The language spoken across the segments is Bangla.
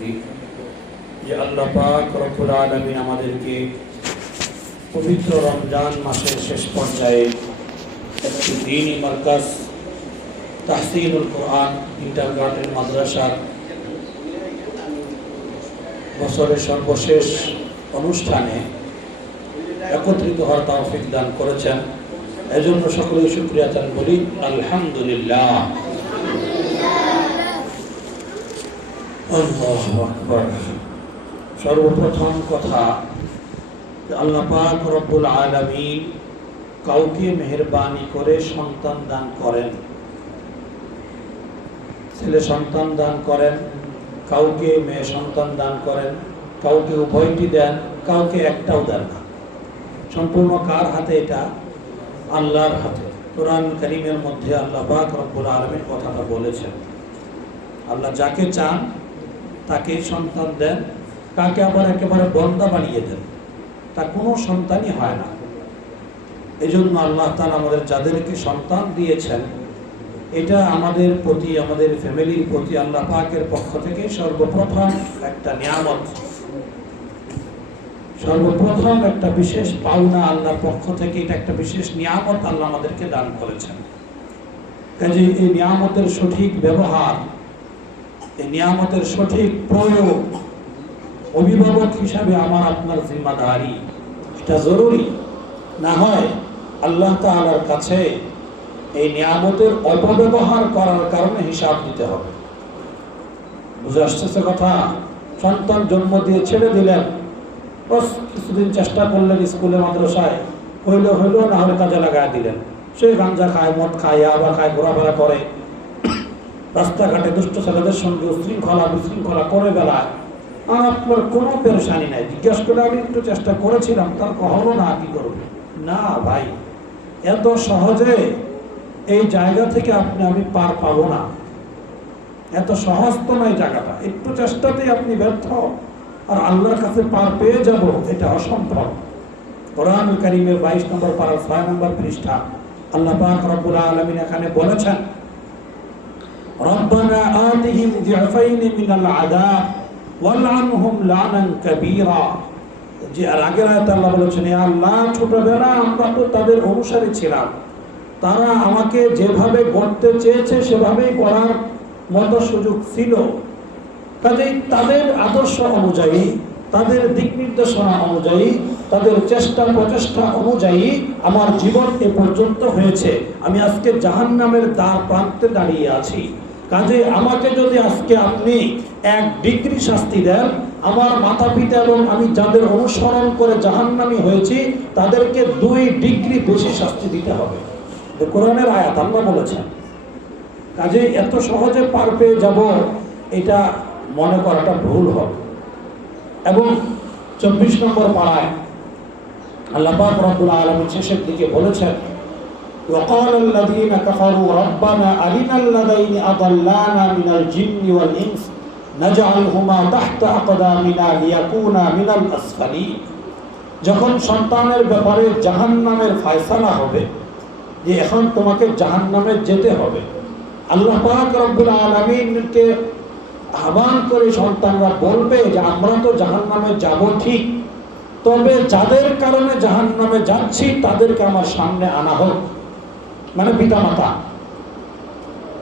যে আল্লাহ পাক রব্বুল আলামিন আমাদেরকে পবিত্র রমজান মাসের শেষ পর্যায়ে একটি দ্বীনি মার্কাজ তাহসিনুল কোরআন ইন্টারগার্ডেন মাদ্রাসার বছরের সর্বশেষ অনুষ্ঠানে একত্রিত হওয়ার তৌফিক দান করেছেন। এজন্য সকলেই শুকরিয়া জানাই, বলি আলহামদুলিল্লাহ। আল্লাহু আকবার। সর্বপ্রথম কথা, আল্লাহ পাক রব্বুল আলামিন কাউকে মেহেরবানি করে সন্তান দান করেন, ছেলে সন্তান দান করেন, কাউকে মেয়ে সন্তান দান করেন, কাউকে উভয়টি দেন, কাউকে একটাও দেন না। সম্পূর্ণ কার হাতে? এটা আল্লাহর হাতে। কোরআন কারীমের মধ্যে আল্লাহ পাক রব্বুল আলামিন কথাটা বলেছেন। আল্লাহ যাকে চান তাকে সন্তান দেন, কাকে আবার একেবারে বন্দা বানিয়ে দেন, তা কোনো সন্তানই হয় না। এই জন্য আল্লাহ তাআলা আমাদের যাদেরকে সন্তান দিয়েছেন, এটা আমাদের প্রতি, আমাদের ফ্যামিলির প্রতি আল্লাহ পাকের পক্ষ থেকে সর্বপ্রথম একটা নিয়ামত, সর্বপ্রথম একটা বিশেষ পাওনা আল্লাহর পক্ষ থেকে। এটা একটা বিশেষ নিয়ামত আল্লাহ আমাদেরকে দান করেছেন। কাজে এই নিয়ামতের সঠিক ব্যবহার, এই নিয়ামতের সঠিক প্রয়োগ অভিভাবক হিসাবে আমার আপনার জিম্মাদারি, এটা জরুরি। না হয় আল্লাহ তাআলার কাছে এই নিয়ামতের অপব্যবহার করার কারণে হিসাব দিতে হবে। বুঝে আসতেছে কথা? সন্তান জন্ম দিয়ে ছেড়ে দিলেন, কিছুদিন চেষ্টা করলেন স্কুলে মাদ্রাসায়, হইলো হইলো, না হলে কাজে লাগাই দিলেন। সে গাঞ্জা খায়, মদ খায়, আবার খায়, ঘোরাফেরা করে, রাস্তাঘাটে দুষ্ট ছেলেদের সঙ্গে উশৃঙ্খলা বিশৃঙ্খলা করে বেড়ায়। আর আপনার কোনো পেরেশানি নাই। জিজ্ঞাসা করে আমি একটু চেষ্টা করেছিলাম, তার হলো না, কি করবে? না ভাই, এত সহজে এই জায়গা থেকে আমি পার পাবো না। এত সহজ তো নয় জায়গাটা। একটু চেষ্টাতেই আপনি ব্যর্থ, আর আল্লাহর কাছে পার পেয়ে যাব, এটা অসম্ভব। কোরআন কারীমের 22 নম্বর পারার 6 নম্বর পৃষ্ঠা আল্লাহ পাক রব্বুল আলামিন এখানে বলেছেন, রব্বানা আতিহিম যিফাইন মিনাল আযাব ওয়ালআনহুম লানান কাবীরা। যে আগের আয়াতে আল্লাহ বলেছেন, হে আল্লাহ, ছোটবেলা আমরা তো তাদের অনুসারী ছিলাম, তারা আমাকে যেভাবে গড়তে চেয়েছে সেভাবেই গড়ার মতো সুযোগ ছিল। কাজেই তাদের আদর্শ অনুযায়ী, তাদের দিক নির্দেশনা অনুযায়ী, তাদের চেষ্টা প্রচেষ্টা অনুযায়ী আমার জীবন এ পর্যন্ত হয়েছে। আমি আজকে জাহান্নামের দ্বার প্রান্তে দাঁড়িয়ে আছি। কাজে আমাকে যদি আজকে আপনি 1 ডিগ্রি শাস্তি দেন, আমার মাতা পিতা এবং আমি যাদের অনুসরণ করে জাহান্নামী হয়েছি তাদেরকে 2 ডিগ্রি বেশি শাস্তি দিতে হবে। কোরআনের আয়াত আল্লাহ বলেছেন। কাজে এত সহজে পার পেয়ে যাব, এটা মনে করাটা ভুল হবে। এবং 24 নম্বর পারায় আল্লাহ পাক রব্বুল আলামিন শেষের দিকে বলেছেন, وقال الذين كفروا ربنا أرنا الذين أضلانا من الجن والإنس نجعلهما تحت أقدامنا ليكونا من الأسفلين। যখন সন্তানের ব্যাপারে জাহান্নামের ফয়সালা হবে, যে এখন তোমাকে জাহান্নামে যেতে হবে, আল্লাহ পাক রব্বুল আলামিনকে আহ্বান করে সন্তানরা বলবে যে আমরা তো জাহান্নামে যাব ঠিক, তবে যাদের কারণে জাহান্নামে যাচ্ছি তাদেরকে আমার সামনে আনা হোক। মানে পিতামাতা,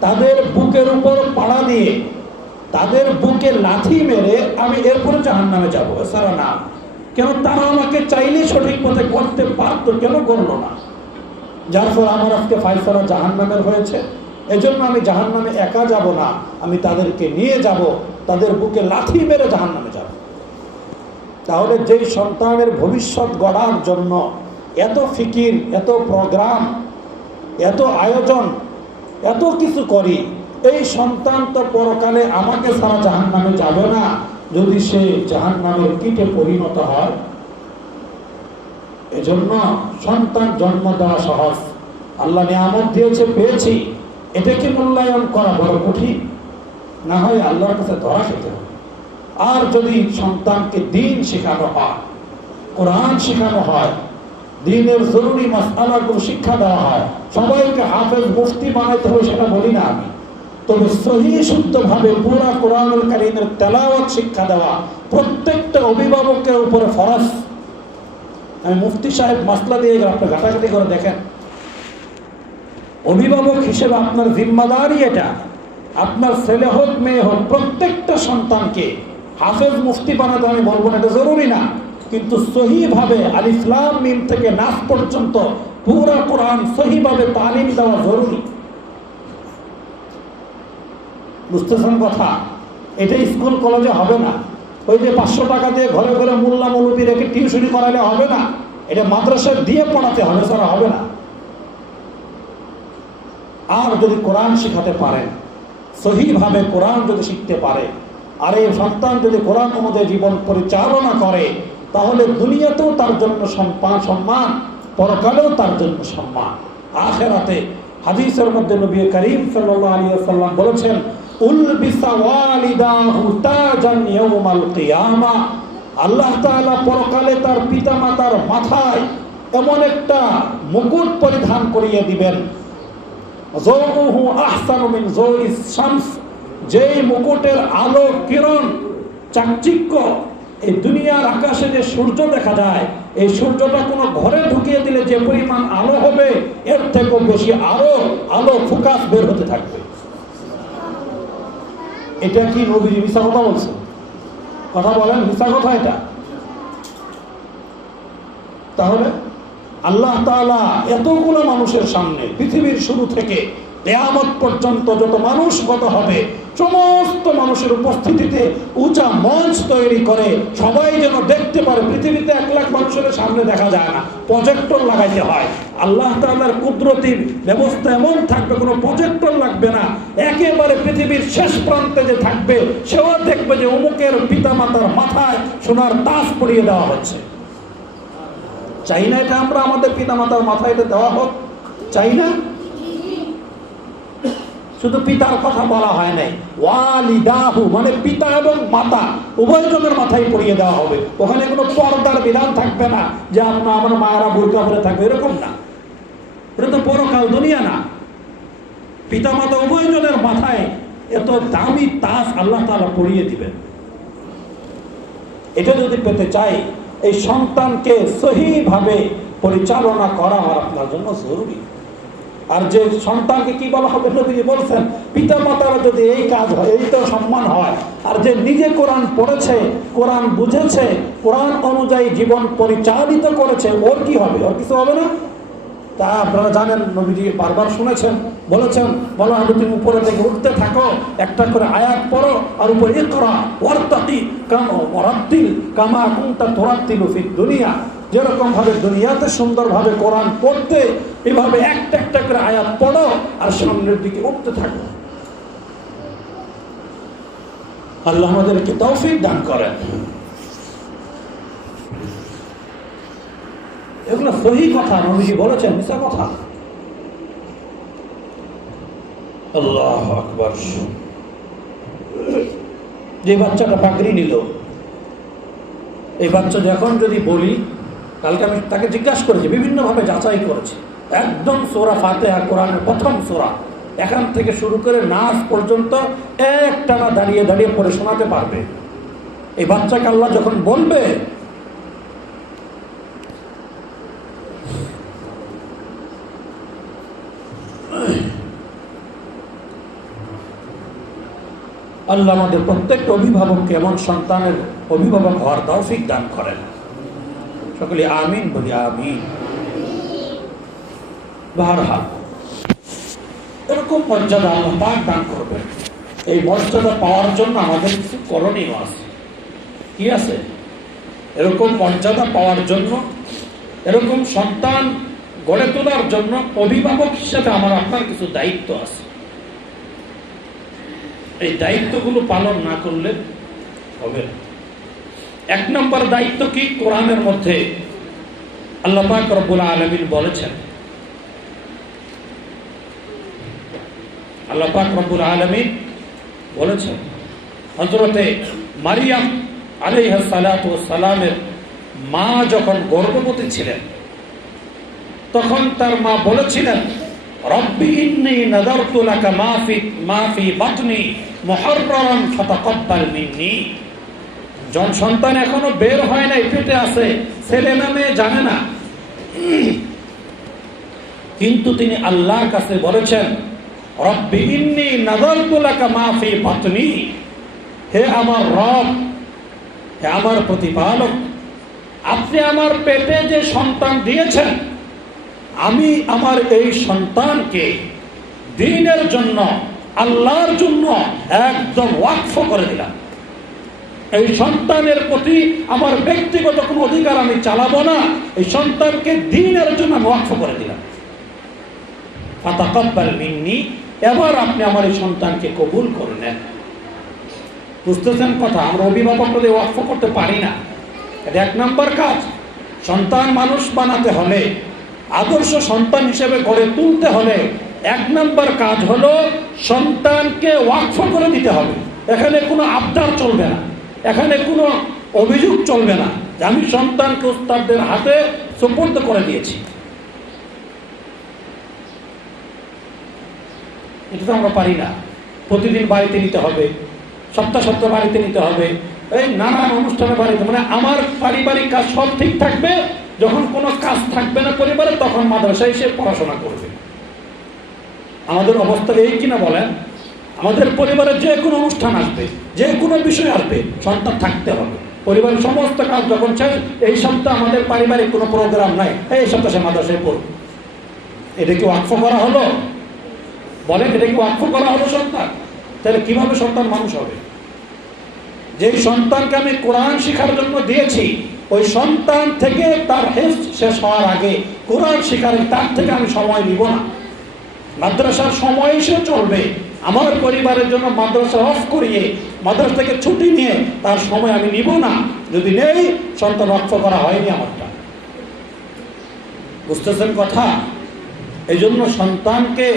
তাদের বুকের উপর পাড়া দিয়ে, তাদের বুকে লাথি মেরে আমি এরপরে জাহান্নামে যাব, এছাড়া না। কেন? তারা আমাকে চাইলে সঠিক পথে করতে পারতো, কেন করলো না? যার ফলে আমার আজকে ফয়সালা জাহান্নামের হয়েছে। এজন্য আমি জাহান্নামে একা যাব না, আমি তাদেরকে নিয়ে যাব, তাদের বুকে লাথি মেরে জাহান্নামে যাব। তাহলে যেই সন্তানের ভবিষ্যৎ গড়ার জন্য এত ফিকির, এত প্রোগ্রাম, এত আয়োজন, এত কিছু করি, এই সন্তান তো পরকালে আমাকে ছাড়া জাহান্নামে যাবে না যদি সে জাহান্নামের কীটে পরিণত হয়। এজন্য সন্তান জন্ম দেওয়া সহজ, আল্লাহ নিয়ামত দিয়েছে, পেয়েছি, এটাকে মূল্যায়ন করা বড় কঠিন। না হয় আল্লাহর কাছে ধরা খেতে হবে। আর যদি সন্তানকে দ্বীন শেখানো হয়, কোরআন শেখানো হয়, দ্বীনের জরুরি মাসআলাগুলো শিক্ষা দেওয়া হয়, সবাইকে হাফেজ মুফতি বানাইতে হবে সেটা বলি না আমি, তবে সহি শুদ্ধভাবে পুরা কোরআনুল কারীমের তেলাওয়াত শিক্ষা দেওয়া প্রত্যেকটা অভিভাবকের উপরে ফরজ। আমি মুফতি সাহেব মাসলা দিয়ে গেলাম, আপনি ঘাটাঘাটি করে দেখেন। অভিভাবক হিসেবে আপনার জিম্মাদারি এটা। আপনার ছেলে হোক মেয়ে হোক, প্রত্যেকটা সন্তানকে হাফেজ মুফতি বানাতে আমি বলবো না, এটা জরুরি না, কিন্তু সহিভাবে আলিফ লাম মিম থেকে নাস পর্যন্ত পুরা কোরআন সহিভাবে তালিম দেওয়া জরুরি। বুঝতেছেন কথা? এটা স্কুল কলেজে হবে না। ওই যে 500 টাকা দিয়ে ঘরে ঘরে মোল্লা মৌলবি রেখে টিউশনি করালে হবে না। এটা মাদ্রাসায় দিয়ে পড়াতে হবে, ছাড়া হবে না। আর যদি কোরআন শেখাতে পারেন, সহিভাবে কোরআন যদি শিখতে পারে, আর এই সন্তান যদি কোরআন অনুযায়ী জীবন পরিচালনা করে, তাহলে দুনিয়াতেও তার জন্য সম্মান, পরকালেও তার জন্য সম্মান। আখিরাতে হাদিসের মধ্যে নবী করিম সাল্লাল্লাহু আলাইহি ওয়াসাল্লাম বলেছেন, উলবিসা ওয়ালিদাহু তাজান ইয়াউমাল কিয়ামা। আল্লাহ তাআলা পরকালে তার পিতামাতার মাথায় এমন একটা মুকুট পরিধান করিয়ে দিবেন, যৌহু আহসানু মিন যৌইস শামস, যেই মুকুটের আলো কিরণ চাকচিক্য, এই দুনিয়ার আকাশে যে সূর্য দেখা যায়, এই সূর্যটা কোনো ঘরে ঢুকিয়ে দিলে যে পরিমাণ আলো হবে, এর থেকেও বেশি আলো ফোকাস বের হতে থাকবে। এটা কি নবীজি মিথ্যা কথা বলছে? কথা বলেন, মিথ্যা কথা এটা? তাহলে আল্লাহ তাআলা এতগুলো মানুষের সামনে, পৃথিবীর শুরু থেকে কিয়ামত পর্যন্ত যত মানুষ গত হবে, সমস্ত মানুষের উপস্থিতিতে উঁচা মঞ্চ তৈরি করে সবাই যেন দেখতে পারে। পৃথিবীতে 1 লাখ মানুষের সামনে দেখা যায় না, প্রজেক্টর লাগাইতে হয়। আল্লাহ তাআলার কুদরতির ব্যবস্থা এমন থাকবে, কোনো প্রজেক্টর লাগবে না। একেবারে পৃথিবীর শেষ প্রান্তে যে থাকবে, সেও দেখবে যে অমুকের পিতামাতার মাথায় সোনার তাজ পরিয়ে দেওয়া হচ্ছে। চাই না এটা আমরা আমাদের পিতামাতার মাথায় এটা দেওয়া হোক? চাই না? শুধু পিতার কথা বলা হয় নাই, ওয়ালিদাহু মানে পিতা এবং মাতা উভয়জনের মাথায় পরিয়ে দেওয়া হবে। ওখানে কোনো পর্দার বিধান থাকবে না যে আমার মায়েরা বুরকা পরে থাকবে, এরকম না। এটা তো পরকাল, দুনিয়া না। পিতা মাতা উভয়জনের মাথায় এত দামি তাজ আল্লাহ তাআলা পরিয়ে দিবেন। এটা যদি পেতে চাই, এই সন্তানকে সহিভাবে পরিচালনা করা আমার আপনার জন্য জরুরি। আর যে সন্তানকে কি বলা হবে, নবী বলছেন, পিতা মাতারা যদি এই কাজ হয়, এই তো সম্মান হয়। আর যে নিজে কোরআন পড়েছে, কোরআন বুঝেছে, কোরআন অনুযায়ী জীবন পরিচালিত করেছে, ওর কি হবে? ওর কিছু হবে না? তা আপনারা জানেন, নবীজি বারবার শুনেছেন, বলেছেন, বলা হবে তুমি উপরে থেকে উঠতে থাকো, একটা করে আয়াত পড়ো, আর উপরে ইকরা ওয়ারতাকি কামা ওয়ারাত্তিল কামা কুনতা তুরাত্তিলু ফিদ দুনিয়া। যেরকম ভাবে দুনিয়াতে সুন্দরভাবে কোরআন পড়তে, এভাবে একটা একটা করে আয়াত পড়ো আর সামনের দিকে উঠতে থাকো। আল্লাহ আমাদেরকে তৌফিক দান করেন। এগুলো সহি কথা, নবীজি বলেছেন, মিথ্যা কথা? আল্লাহু আকবার। যে বাচ্চাটা পাগড়ি নিল, এই বাচ্চা যখন যদি বলি, কালকে আমি তাকে জিজ্ঞাসা করেছি, বিভিন্নভাবে যাচাই করেছি, একদম সূরা ফাতিহা কোরআনের প্রথম সূরা, এখান থেকে শুরু করে নাস পর্যন্ত একটানা দাঁড়িয়ে দাঁড়িয়ে পড়ে শোনাতে পারবে। এই বাচ্চাকে আল্লাহ যখন বলবে, আল্লাহ আমাদের প্রত্যেকটা অভিভাবককে এমন সন্তানের অভিভাবক হওয়ার তৌফিক দান করেন। সকলে আমিন বলি, আমিন। বারহাল এরকম মর্যাদা আল্লাহ পাক দান করবেন। এই মর্যাদা পাওয়ার জন্য আমাদের কিছু করণীয় আছে। কি আছে? এরকম মর্যাদা পাওয়ার জন্য, এরকম সন্তান গড়ে তোলার জন্য অভিভাবক হিসেবে আমার আপনার কিছু দায়িত্ব আছে। এই দায়িত্বগুলো পালন না করলে হবে না। 1 নম্বর দায়িত্ব কি? কোরআনের মধ্যে আল্লাহ পাক রব্বুল আলামিন বলেছেন, আল্লাহ পাক রব্বুল আলামিন বলেছেন, হযরতে মারিয়াম আলাইহিস সালাতু ওয়াস সালামের মা যখন গর্ভবতী ছিলেন, তখন তার মা বলেছিলেন, রব্বি ইন্নী নাযারতু লাকা মা ফি বাতনি মুহাররারান ফাতাকাব্বাল মিন্নি। সন্তান এখনো বের হয় না, পেটে আছে, ছেলে না মেয়ে জানে না, কিন্তু তিনি আল্লাহর কাছে বলেছেন রব্বি ইন্নী নাযারতু লাকা মা ফি বাতনি, হে আমার রব, হে আমার প্রতিপালক, আপনি আমার পেটে যে সন্তান দিয়েছেন, আমি আমার এই সন্তানকে দ্বীনের জন্য, আল্লাহর জন্য একদম ওয়াকফ করে দিলাম। এই সন্তানের প্রতি আমার ব্যক্তিগত কোনো অধিকার আমি চালাবো না, এই সন্তানকে দ্বীনের জন্য আমি ওয়াকফ করে দিলাম। ফাতাকাব্বাল মিন্নি, এবার আপনি আমার এই সন্তানকে কবুল করে নেন। বুঝতেছেন কথা? আমরা অভিভাবকদের ওয়াকফ করতে পারি না, এটা এক নম্বর কাজ। সন্তান মানুষ বানাতে হলে, আদর্শ সন্তান হিসেবে গড়ে তুলতে হলে এক নম্বর কাজ হলো সন্তানকে ওয়াকফ করে দিতে হবে। এখানে কোনো আবদার চলবে না, এখানে কোনো অভিযোগ চলবে না যে আমি সন্তানকে উস্তাদদের হাতে সুপর্দ করে দিয়েছি। এটা তো আমরা পারি না। প্রতিদিন বাড়িতে নিতে হবে, সপ্তাহ সপ্তাহ বাড়িতে নিতে হবে, এই নানান অনুষ্ঠানে বাড়িতে, মানে আমার পারিবারিক কাজ সব ঠিক থাকবে, যখন কোনো কাজ থাকবে না পরিবারে তখন মাদ্রাসায় এসে পড়াশোনা করবে। আমাদের অবস্থা এই কিনা বলেন? আমাদের পরিবারে যে কোনো অনুষ্ঠান আসবে, যে কোনো বিষয় আসবে, সন্তান থাকতে হবে। পরিবারের সমস্ত কাজ যখন শেষ, এই সপ্তাহ আমাদের পারিবারিক কোনো প্রোগ্রাম নাই, এই সপ্তাহে সে মাদ্রাসায় পড়বে। এটা কি ওয়াকফ করা হলো? বলেন, এটা কি ওয়াকফ করা হলো সন্তান? তাহলে কিভাবে সন্তান মানুষ হবে? যেই সন্তানকে আমি কোরআন শিখার জন্য দিয়েছি, ওই সন্তান থেকে তার হেফজ শেষ হওয়ার আগে কোরআন শিখার, তার থেকে আমি সময় নিব না। মাদ্রাসার সময় সে চলবে, আমার পরিবারের জন্য মাদ্রাসা অফ করিয়ে, মাদ্রাসা থেকে ছুটি নিয়ে তার সময় আমি নিব না। যদি নেই, সন্তান ওয়াকফ করা হয়নি আমারটা। বুঝতেছেন কথা? এই জন্য সন্তানকে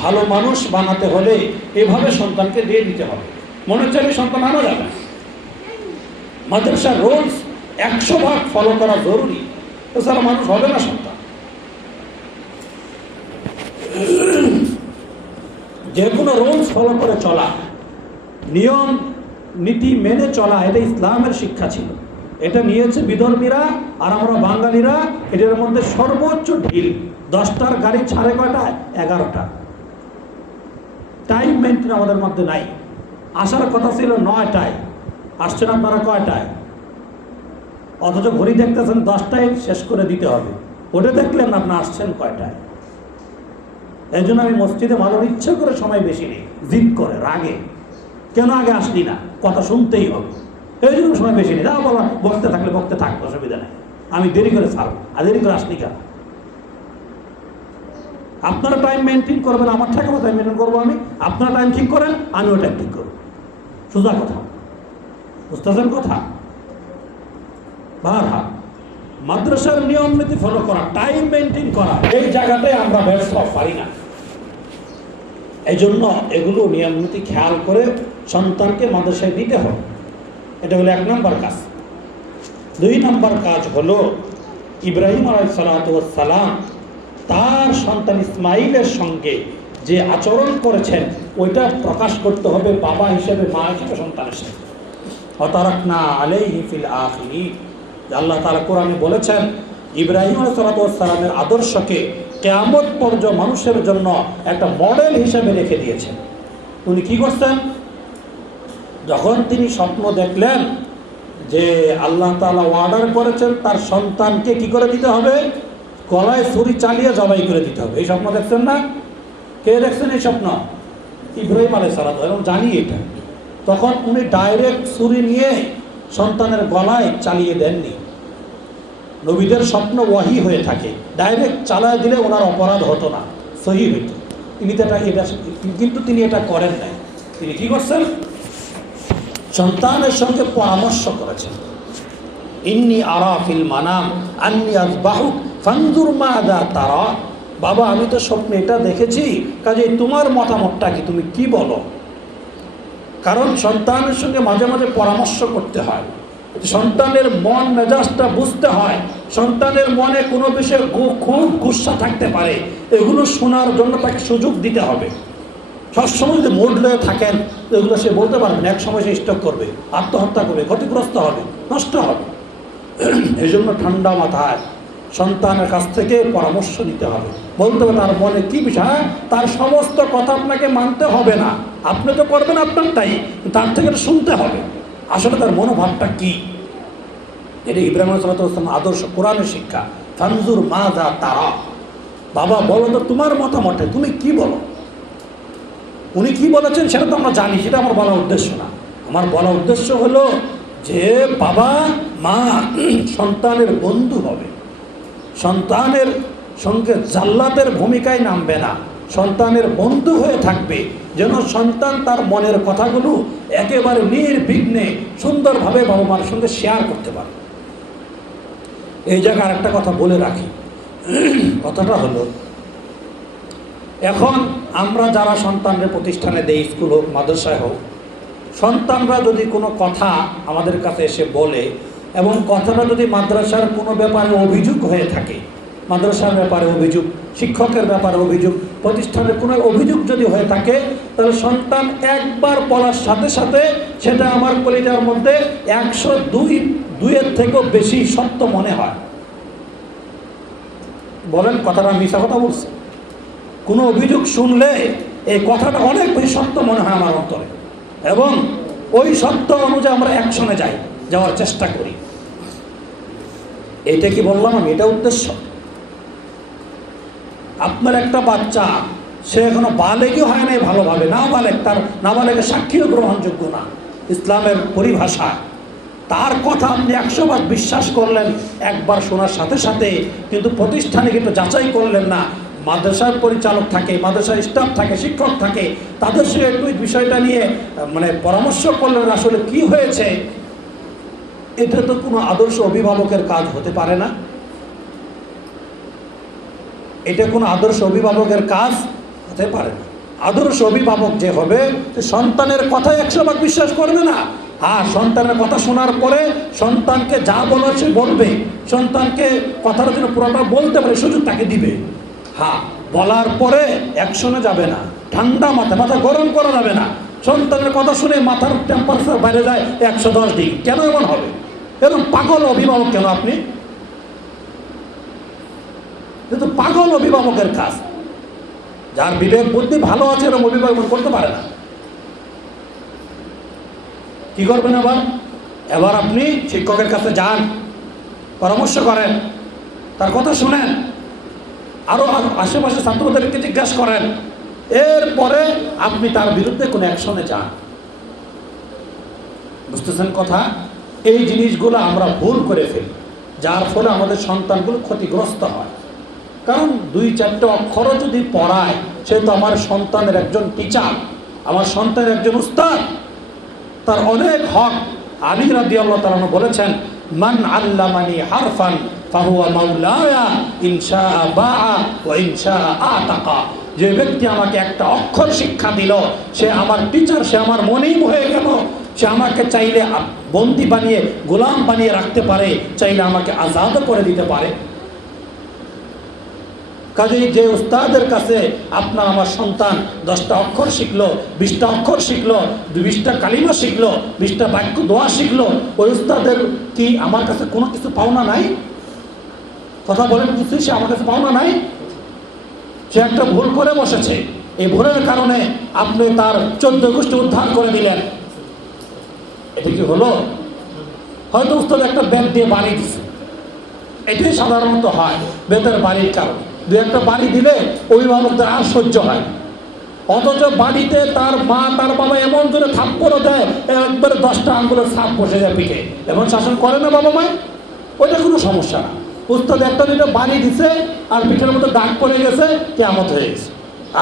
ভালো মানুষ বানাতে হলে এভাবে সন্তানকে দিয়ে দিতে হবে। মনে চাইলে সন্তান আনা যাবে। মাদ্রাসার রুলস 100% ফলো করা জরুরি, এছাড়া মানুষ হবে না সন্তান। যে কোনো রুলস ফলো করে চলা, নিয়ম নীতি মেনে চলা, এটা ইসলামের শিক্ষা ছিল। এটা নিয়েছে বিধর্মীরা, আর আমরা বাঙালিরা এটার মধ্যে সর্বোচ্চ ঢিল। 10টার গাড়ি ছাড়ে কয়টায়? 11টা। টাইম মেনটেন আমাদের মধ্যে নাই। আসার কথা ছিল 9টায়, আসছেন আপনারা কয়টায়? অথচ ঘড়ি দেখতেছেন 10টায় শেষ করে দিতে হবে। ওটা দেখলেন না আপনি আসছেন কয়টায়। এই জন্য আমি মসজিদে ভালোর ইচ্ছা করে সময় বেশি নেই, জিদ করে, রাগে, কেন আগে আসলি না, কথা শুনতেই হবে, এই জন্য সময় বেশি নেই। বাবা বসতে থাকলে বসতে থাকবে, অসুবিধা নেই, আমি দেরি করে ছাড়বো, আর দেরি করে আসলি কেন? আপনারা টাইম মেনটেন করবেন, আমার থেকে টাইম মেনটেন করবো আমি। আপনারা টাইম ঠিক করেন, আমিও টাইম ঠিক করবো। সোজা কথা, বুঝতেছেন কথা? বারহাল মাদ্রাসার নিয়ম নীতি ফলো করা, টাইম মেনটেন করা, এই জায়গাটায় আমরা ব্যস্ত পারি না। এই জন্য এগুলো নিয়ম নীতি খেয়াল করে সন্তানকে মাদ্রাসায় দিতে হবে। এটা হলো 1 নম্বর কাজ। 2 নম্বর কাজ হলো ইব্রাহিম আলাইহিস সালাম তার সন্তান ইসমাইলের সঙ্গে যে আচরণ করেছেন ওইটা প্রকাশ করতে হবে বাবা হিসেবে, মা হিসেবে সন্তানের সাথে। ওয়াতারাকনা আলাইহি ফিল আখিরিন, আল্লাহ তাআলা কোরআনে বলেছেন ইব্রাহিম আলাইহিস সালামের আদর্শকে কিয়ামত পর্যন্ত মানুষের জন্য একটা মডেল হিসেবে রেখে দিয়েছেন। উনি কি করছেন? যখন তিনি স্বপ্ন দেখলেন যে আল্লাহ তাআলা অর্ডার করেছেন তার সন্তানকে কি করে দিতে হবে? গলায় ছুরি চালিয়ে জবাই করে দিতে হবে। এই স্বপ্ন দেখছেন না? কে দেখছেন এই স্বপ্ন? ইব্রাহিম আলাইহিস সালাম। এবং জানি এটা, তখন উনি ডাইরেক্ট ছুরি নিয়ে সন্তানের গলায় চালিয়ে দেননি। নবীদের স্বপ্ন ওয়াহি হয়ে থাকে, ডাইরেক্ট চালায় দিলে ওনার অপরাধ হতো না, সহি হইত। কিন্তু তিনি এটা করেন নাই। তিনি কি করছেন? সন্তানের সঙ্গে পরামর্শ করেছেন। ইন্নী আরা ফিল মানাম আন্নী আযবাহুক ফানজুর মাযা তারা। বাবা, আমি তো স্বপ্নে এটা দেখেছি, কাজেই তোমার মতামতটা কি, তুমি কি বলো? কারণ সন্তানের সঙ্গে মাঝে মাঝে পরামর্শ করতে হয়। সন্তানের মন মেজাজটা বুঝতে হয়। সন্তানের মনে কোনো বিষয়ে খুব গুসা থাকতে পারে, এগুলো শোনার জন্য তাকে সুযোগ দিতে হবে। সবসময় যদি মোড লয়ে থাকেন এগুলো সে বলতে পারবেন, এক সময় সে স্টক করবে, আত্মহত্যা করবে, ক্ষতিগ্রস্ত হবে, নষ্ট হবে। এই জন্য ঠান্ডা মাথায় সন্তানের কাছ থেকে পরামর্শ নিতে হবে, বলতে হবে তার মনে কি বিষয়। তার সমস্ত কথা আপনাকে মানতে হবে না, আপনি তো করবেন আপনারটাই, তার থেকে শুনতে হবে আসলে তার মনোভাবটা কি। এটা ইব্রাহিম আলাইহিস আদর্শ, কোরআনের শিক্ষা। ফানজুর মা যা তারা, বাবা বলো তো তোমার মতামতে তুমি কি বলো। উনি কি বলেছেন সেটা তো আমরা জানি, সেটা আমার বলার উদ্দেশ্য না। আমার বলার উদ্দেশ্য হলো যে বাবা মা সন্তানের বন্ধু হবে, সন্তানের সঙ্গে জাল্লাতের ভূমিকায় নামবে না, সন্তানের বন্ধু হয়ে থাকবে, যেন সন্তান তার মনের কথাগুলো একেবারে নির্বিঘ্নে সুন্দরভাবে বাবা মার সঙ্গে শেয়ার করতে পারে। এই জায়গায় আরেকটা কথা বলে রাখি, কথাটা হলো এখন আমরা যারা সন্তানদের প্রতিষ্ঠানে দেই, স্কুল হোক মাদ্রাসায় হোক, সন্তানরা যদি কোনো কথা আমাদের কাছে এসে বলে এবং কথাটা যদি মাদ্রাসার কোনো ব্যাপারে অভিযোগ হয়ে থাকে, মাদ্রাসার ব্যাপারে অভিযোগ, শিক্ষকের ব্যাপারে অভিযোগ, প্রতিষ্ঠানের কোনো অভিযোগ যদি হয়ে থাকে, তাহলে সন্তান একবার বলার সাথে সাথে সেটা আমার কলিজার মধ্যে 102-এর থেকেও বেশি সত্য মনে হয়। বলেন কথাটা মিশা কথা বলছে? কোনো অভিযোগ শুনলে এই কথাটা অনেক বেশি সত্য মনে হয় আমার অন্তরে, এবং ওই সত্য অনুযায়ী আমরা অ্যাকশনে যাওয়ার চেষ্টা করি। এটা কি বললাম আমি? এটা উদ্দেশ্য। আপনার একটা বাচ্চা, সে এখনো বালেগই হয় নাই ভালোভাবে, নাবালেগ, তার নাবালেগের সাক্ষীও গ্রহণযোগ্য না ইসলামের পরিভাষা, তার কথা আপনি 100 বার বিশ্বাস করলেন একবার শোনার সাথে সাথে, কিন্তু প্রতিষ্ঠানে কিন্তু যাচাই করলেন না। মাদ্রাসার পরিচালক থাকে, মাদ্রাসার স্টাফ থাকে, শিক্ষক থাকে, তাদের সঙ্গে একটু বিষয়টা নিয়ে পরামর্শ করলেন আসলে কি হয়েছে। এটা তো কোনো আদর্শ অভিভাবকের কাজ হতে পারে না। এটা কোনো আদর্শ অভিভাবকের কাজ হতে পারে না। আদর্শ অভিভাবক যে হবে, সন্তানের কথা 100 বার বিশ্বাস করবে না। হ্যাঁ, সন্তানের কথা শোনার পরে সন্তানকে যা বলার সে বলবে, সন্তানকে কথার জন্য পুরোটা বলতে পারে সুযোগ তাকে দিবে। হ্যাঁ, বলার পরে অ্যাকশনে যাবে না, ঠান্ডা মাথা গরম করা যাবে না। সন্তানের কথা শুনে মাথার টেম্পারেচার বাইরে যায় 110 ডিগ্রি। কেন এমন হবে? এরকম পাগল অভিভাবক কেন আপনি? কিন্তু পাগল অভিভাবকের কাজ। যার বিবেক বুদ্ধি ভালো আছে এরকম অভিভাবক করতে পারে না। কি করবেন এবার আপনি শিক্ষকের কাছে যান, পরামর্শ করেন, তার কথা শুনেন, আরো আশেপাশে ছাত্রদেরকে জিজ্ঞাসা করেন, এরপরে আপনি তার বিরুদ্ধে কোনো অ্যাকশনে যান। বুঝতেছেন কথা? এই জিনিসগুলো আমরা ভুল করে ফেলি, যার ফলে আমাদের সন্তানগুলো ক্ষতিগ্রস্ত হয়। কারণ 2-4টে অক্ষরও যদি পড়ায়, সে তো আমার সন্তানের একজন টিচার, আমার সন্তানের একজন উস্তাদ, তার অনেক হক। আলী রাদিয়াল্লাহু তাআলা বলেছেন, মান আল্লামানি হারফান ফাহুয়া মাওলায়া ইনশাআ বাআ ওয়া ইনশাআ আতাকা। যে ব্যক্তি আমাকে একটা অক্ষর শিক্ষা দিল, সে আমার টিচার, সে আমার মনিব হয়ে গেল। সে আমাকে চাইলে বন্দী বানিয়ে, গোলাম বানিয়ে রাখতে পারে, চাইলে আমাকে আজাদ করে দিতে পারে। কাজেই যে উস্তাদের কাছে আপনার আমার সন্তান 10টা অক্ষর শিখলো, 20টা অক্ষর শিখলো, 20টা কালিমা শিখলো, 20টা বাক্য দোয়া শিখলো, ওই উস্তাদের কি আমার কাছে কোনো কিছু পাওনা নাই? কথা বলেন, কিছু সে আমার কাছে পাওনা নাই? সে একটা ভুল করে বসেছে, এই ভুলের কারণে আপনি তার 14 গোষ্ঠী উদ্ধার করে দিলেন। এটা কি হলো? হয়তো উস্তাদ একটা ব্যাট দিয়ে বাড়ি দিচ্ছে, এটাই সাধারণত হয় বেতের বাড়ির কারণে। 2-একটা বাড়ি দিলে অভিভাবকদের আর সহ্য হয়, অথচ বাড়িতে তার মা তার বাবা এমন জোরে থাপ্পড় দেয়, একবারে 10টা আঙ্গুলের ছাপ বসে যায় পিঠে। এমন শাসন করে না বাবা মা? ওইটা কোনো সমস্যা না। উস্তাদ একটা 2টা বাড়ি দিছে আর পিঠের মধ্যে দাগ পড়ে গেছে, কিয়ামত হয়ে গেছে,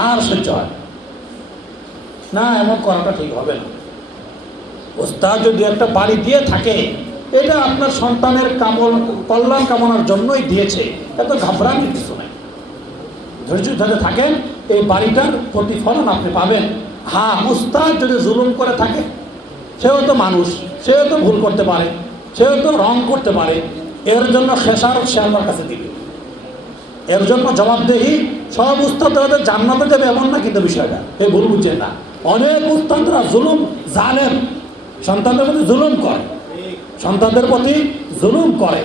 আর সহ্য হয় না। এমন করাটা ঠিক হবে না। উস্তাদ যদি একটা বাড়ি দিয়ে থাকে, এটা আপনার সন্তানের কল্যাণ কামনার জন্যই দিয়েছে, এত ঘাবড়ানোর কিছু নাই। ধৈর্য ধরে থাকেন, এই বাড়িটার প্রতিফলন আপনি পাবেন। হ্যাঁ, উস্তাদ যদি জুলুম করে থাকে, সেও তো মানুষ, সেও তো ভুল করতে পারে, সেও তো রং করতে পারে, এর জন্য খেসারত সে আল্লাহর কাছে দিবে, এর জন্য জবাবদেহি। সব উস্তাদরা জান্নাতে যাবে এমন না কিন্তু বিষয়টা, এ ভুল বুঝছেন না। অনেক উস্তাদরা জুলুম, জালেম, সন্তানদের প্রতি জুলুম করে, সন্তানদের প্রতি জুলুম করে,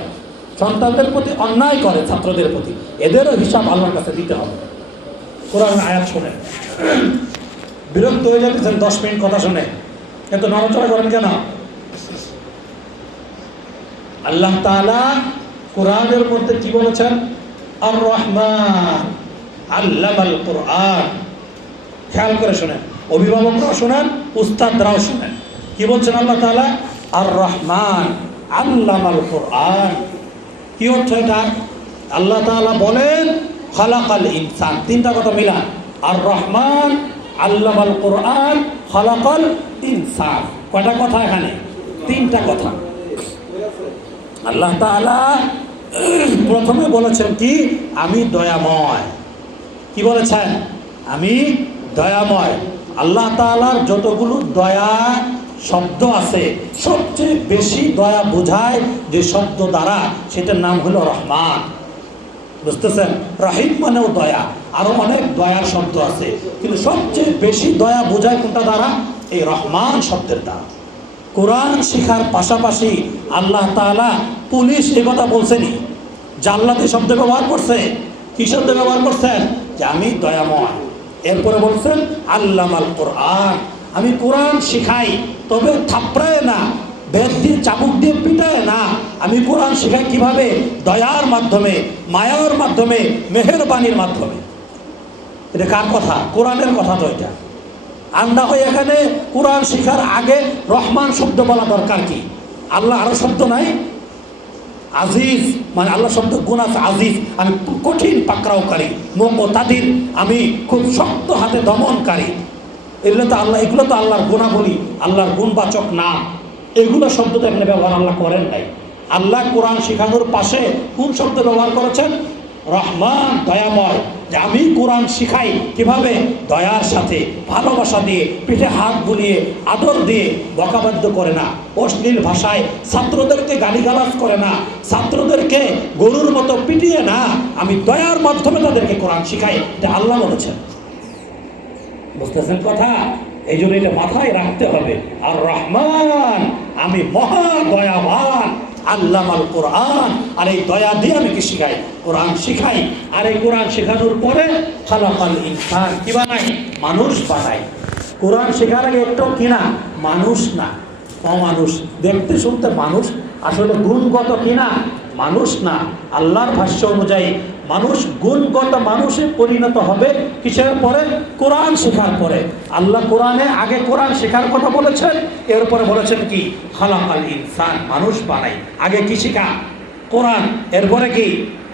সন্তানদের প্রতি অন্যায় করে, ছাত্রদের প্রতি, এদেরও হিসাব আল্লাহর কাছে দিতে হবে। কোরআন আয়াত শুনে বিরক্ত হয়ে যাচ্ছেন 10 মিনিট কথা শুনে, কিন্তু নড়াচড়া করেন কেন? আল্লাহ তাআলা কোরআনের মধ্যে কি বলেছেন? আর রহমান আল্লামাল কোরআন। খেয়াল করে শুনেন, অভিভাবকরাও শুনেন, উস্তাদরাও শুনেন। কি বলছেন আল্লাহ তাআলা? আর রহমান আল্লামাল কোরআন। কি অর্থ এটা? আল্লাহ তাআলা বলেন খালাকাল ইনসান, তিনটা কথা মিলান। আর রহমান আল্লামাল কোরআন খালাকাল ইনসান। কয়টা কথা এখানে? তিনটা কথা। আল্লাহ তাআলা প্রথমে বলেছেন কি? আমি দয়াময়। কি বলেছেন? আমি দয়াময়। আল্লাহ তাআলার যতগুলো দয়া শব্দ আছে, সবচেয়ে বেশি দয়া বোঝায় যে শব্দ দ্বারা, সেটার নাম হলো রহমান। বুঝতেছেন? রহিম মানেও দয়া, আরো অনেক দয়ার শব্দ আছে, কিন্তু সবচেয়ে বেশি দয়া বোঝায় কোনটা দ্বারা? এই রহমান শব্দের দ্বারা। কোরআন শিখার পাশাপাশি আল্লাহ তাআলা পুলিশ এ কথা বলছেনি, জাল্লাতি শব্দ ব্যবহার করছে। কি শব্দ ব্যবহার করছেন? যে আমি দয়াময়। এরপরে বলছেন আল্লামাল কোরআন, আমি কোরআন শিখাই, তবে থাপড়ায় না, বেদ দিয়ে চাবুক দিয়ে পিটায় না। আমি কোরআন শিখাই কিভাবে? দয়ার মাধ্যমে, মায়ার মাধ্যমে, মেহেরবানির মাধ্যমে। এটা কার কথা? কোরআনের কথা তো এটা। আর না হয় এখানে কোরআন শিখার আগে রহমান শব্দ বলা দরকার কি? আল্লাহ আরো শব্দ নাই? আজিজ মানে আল্লাহ শব্দ গুণ আছে, আজিজ আমি কঠিন পাকড়াওকারী, মুকতাদির আমি খুব শক্ত হাতে দমনকারী। এগুলো তো আল্লাহ, এগুলো তো আল্লাহর গুণাবলী, আল্লাহর গুণবাচক নাম। এগুলো শব্দ তো এখানে ব্যবহার আল্লাহ করেন নাই। আল্লাহ কোরআন শেখানোর পাশে কোন শব্দ ব্যবহার করেছেন? রহমান, দয়াময়। যে আমি কোরআন শিখাই কিভাবে? দয়ার সাথে, ভালোবাসা দিয়ে, পিঠে হাত বুলিয়ে, আদর দিয়ে, বকাবাদ্য করে না, অশ্লীল ভাষায় ছাত্রদেরকে গালিগালাজ করে না, ছাত্রদেরকে গরুর মতো পিটিয়ে না, আমি দয়ার মাধ্যমে তাদেরকে কোরআন শিখাই। এটা আল্লাহ বলেছেন। বুঝতেছেন কথা? এই জন্য এটা মাথায় রাখতে হবে। আর রহমান আমি মহা দয়াবান, আল্লামাল কোরআন, আর এই দয়া দিয়ে আমি কি শিখাই? কোরআন শিখাই। আর এই কোরআন শেখানোর পরে খালাকাল ইনসান, কি বানাই? মানুষ বানাই। কোরআন শেখার আগে একটাও কিনা মানুষ না, অমানুষ। দেখতে শুনতে মানুষ, আসলে গুণগত কিনা মানুষ না। আল্লাহর ভাষ্য অনুযায়ী মানুষ গুণগত মানুষে পরিণত হবে কিসের পরে? কোরআন শেখার পরে। আল্লাহ কোরআনে আগে কোরআন শেখার কথা বলেছেন, এরপরে বলেছেন কি? খালাকাল ইনসান, মানুষ বানাই। আগে কি শেখা? কোরআন, এরপরে কি?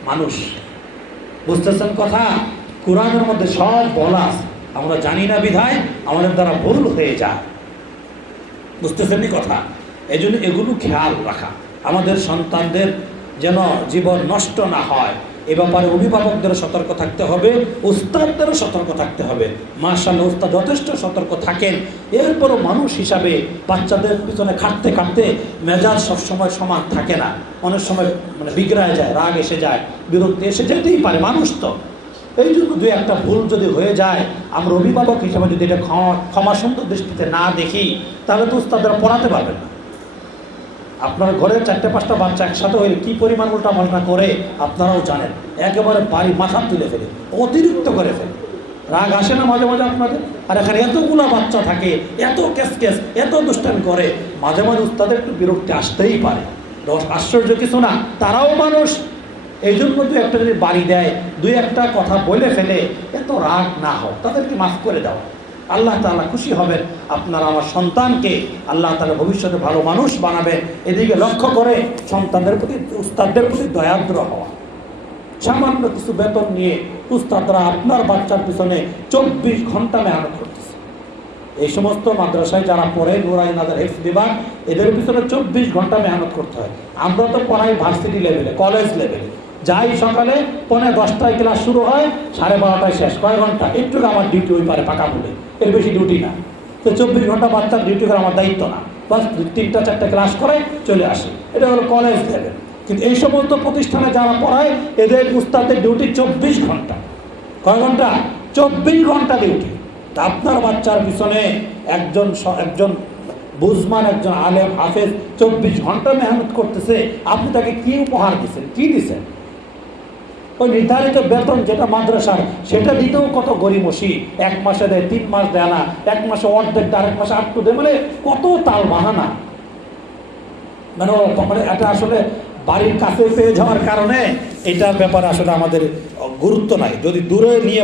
মানুষ। বুঝতেছেন কথা? কোরআনের মধ্যে সব বলা আছে, আমরা জানি না বিধায় আমাদের দ্বারা ভুল হয়ে যায়। বুঝতেছেন কথা? এই জন্য এগুলো খেয়াল রাখা, আমাদের সন্তানদের যেন জীবন নষ্ট না হয়, এ ব্যাপারে অভিভাবকদেরও সতর্ক থাকতে হবে, উস্তাদদেরও সতর্ক থাকতে হবে। মাশাআল্লাহ উস্তাদ যথেষ্ট সতর্ক থাকেন, এরপরও মানুষ হিসাবে বাচ্চাদের পিছনে খাটতে খাটতে মেজাজ সবসময় সমান থাকে না, অনেক সময় মানে বিগড়ায় যায়, রাগ এসে যায়, বিরক্তি এসে যেতেই পারে, মানুষ তো। এই জন্য দুই একটা ভুল যদি হয়ে যায়, আমরা অভিভাবক হিসাবে যদি এটা ক্ষমা সুন্দর দৃষ্টিতে না দেখি, তাহলে তো উস্তাদরা পড়াতে পারবেন না। আপনার ঘরে 4-5টা বাচ্চা একসাথে হয়ে কি পরিমাণ উল্টা পাল্টা করে আপনারাও জানেন, একেবারে বাড়ি মাথা তুলে ফেলে, অতিরিক্ত করে ফেলে। রাগ আসে না মাঝে মাঝে আপনাদের? আর এখানে এতগুলো বাচ্চা থাকে, এত কেস এত দুষ্টামি করে, মাঝে মাঝে উস্তাদের একটু বিরক্তি আসতেই পারে। আশ্চর্য কিছু না, তারাও মানুষ। এই জন্য দুই একটা যদি বাড়ি দেয়, দুই একটা কথা বলে ফেলে, এত রাগ না হোক, তাদেরকে মাফ করে দাও। আল্লাহ তাআলা খুশি হবেন, আপনারা আমার সন্তানকে আল্লাহ তাআলা ভবিষ্যতে ভালো মানুষ বানাবেন। এদিকে লক্ষ্য করে সন্তানদের প্রতি, উস্তাদদের প্রতি দয়াদ্র হওয়া। সামান্য কিছু বেতন নিয়ে উস্তাদরা আপনার বাচ্চার পিছনে 24 ঘন্টা মেহনত করতেছে। এই সমস্ত মাদ্রাসায় যারা পড়ে, নুরাইন নাজার হেফজ বিভাগ, এদের পিছনে 24 ঘন্টা মেহনত করতে হয়। আমরা তো পড়াই ভার্সিটি লেভেলে, কলেজ লেভেলে, যাই সকালে 10:45 ক্লাস শুরু হয়, 12:30 শেষ। কয় ঘন্টা? একটু আমার ডিউটি ওই পারে পাকা বলে, এর বেশি ডিউটি না। তো 24 ঘন্টা বাচ্চার ডিউটি করা আমার দায়িত্ব না, বাস 3-4টা ক্লাস করে চলে আসে, এটা হলো কলেজ লেভেল। কিন্তু এই সমস্ত প্রতিষ্ঠানে যারা পড়ায় এদের উস্তাদের ডিউটি 24 ঘন্টা। কয় ঘন্টা? 24 ঘন্টা ডিউটি। আপনার বাচ্চার পিছনে একজন বুঝমান, একজন আলেম হাফেজ 24 ঘন্টা মেহনত করতেছে, আপনি তাকে কি উপহার দিচ্ছেন, কি দিচ্ছেন? ওই নির্ধারিত বেতন যেটা মাদ্রাসার, সেটা দিতেও কত গরিমসি, 1 মাসে দেয়, 3 মাস দেয় না, 1 মাসে অর্ধেক দেয়, 1 মাসে 8 দেয়, মানে কত তাল বাহানা। মানে এটা আসলে বাড়ির কাছে পেয়ে যাওয়ার কারণে এটার ব্যাপারে আসলে আমাদের গুরুত্ব নাই। যদি দূরে নিয়ে